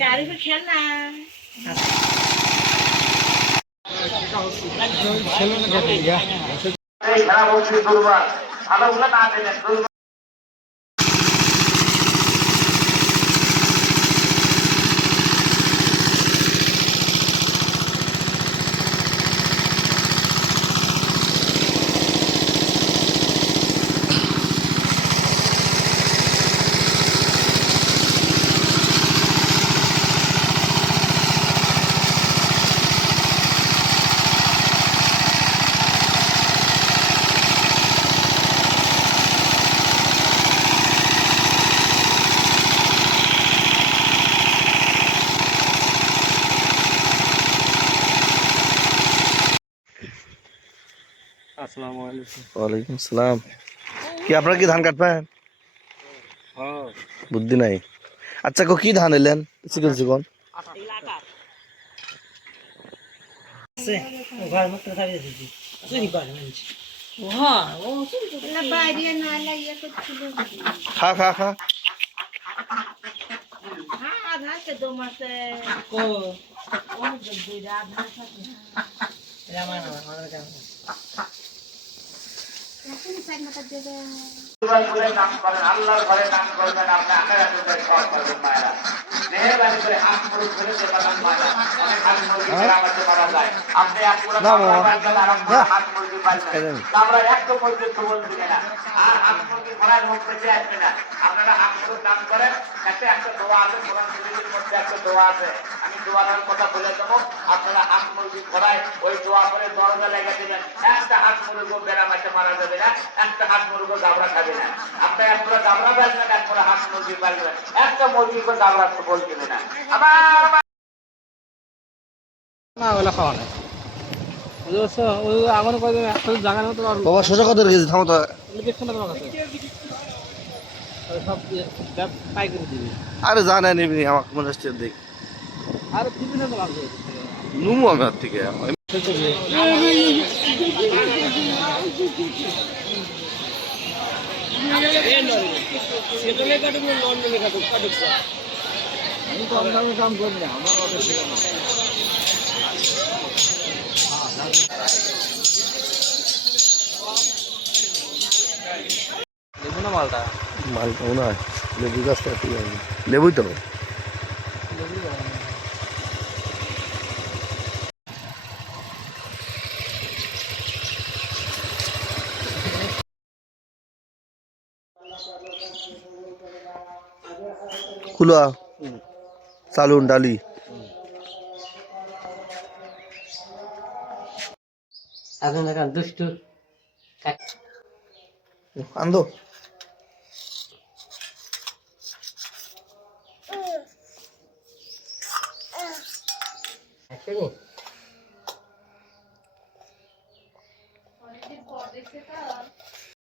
গাড়ি খেল বলছি দুর্বল ভালোগুলো না দিলেন দুর্বল আসসালামু আলাইকুম ওয়ালাইকুম সালাম কি আপনারা কি ধান কাটবেন হ্যাঁ বুদ্ধি নাই আচ্ছা গো কি ধান এলেন চিকন চিকন বাইরে না লাগিয়ে করছিল খা খা খা হ্যাঁ আল্লাহর ঘরে নাম করবেন আপনি আখেরাতে সব করবেন মায়েরা। মেহেরবানি করে হাত মুড়ি ধরে দেবেন মায়েরা অনেক হাত মুরগি গ্রামাতে মারা যায়। আপনি এক পুরো হাত মুরগি পাইবেন আমরা একটু পর্যন্ত বলতে না। আর মুরগি ঘোড়ার আসবে না। আপনারা মুরগি নাম করেন, একটা একটা দোয়া আছে, কোরআন শরীফের মধ্যে একটা দোয়া আছে। আমি দোয়ার কথা বলে দেবো। আপনারা হাত মুরগি ঘোড়ায় ওই দোয়া করে দরজা লেগে দেবেন একটা হাত মুরগি বেড়ামাইতে মারা যাবে না, একটা হাত মুরগি গাবড়া খাবে না। আপনি এক পুরো গাবড়া বেলবেন এক পুরো হাত মুরগি বেলবেন একটা মুরগি করে গাবড়া তো বলতে না। আবার না, ওগুলো খাওয়া বাবা সোজা কত রেখেছি থামো তো। ইয়ে, আরে জানা নিবি আমাকে মনে হচ্ছে দেখ। তো নুমু আমি হাত থেকে। আমি কম দামে কাম করি না আমার না মালটা? মাল কেমন লেবু গাছটা ঠিক আছে লেবুই তো। খুলা চালুন ডালি। এখন এখন দুষ্টু। Ando Llegó.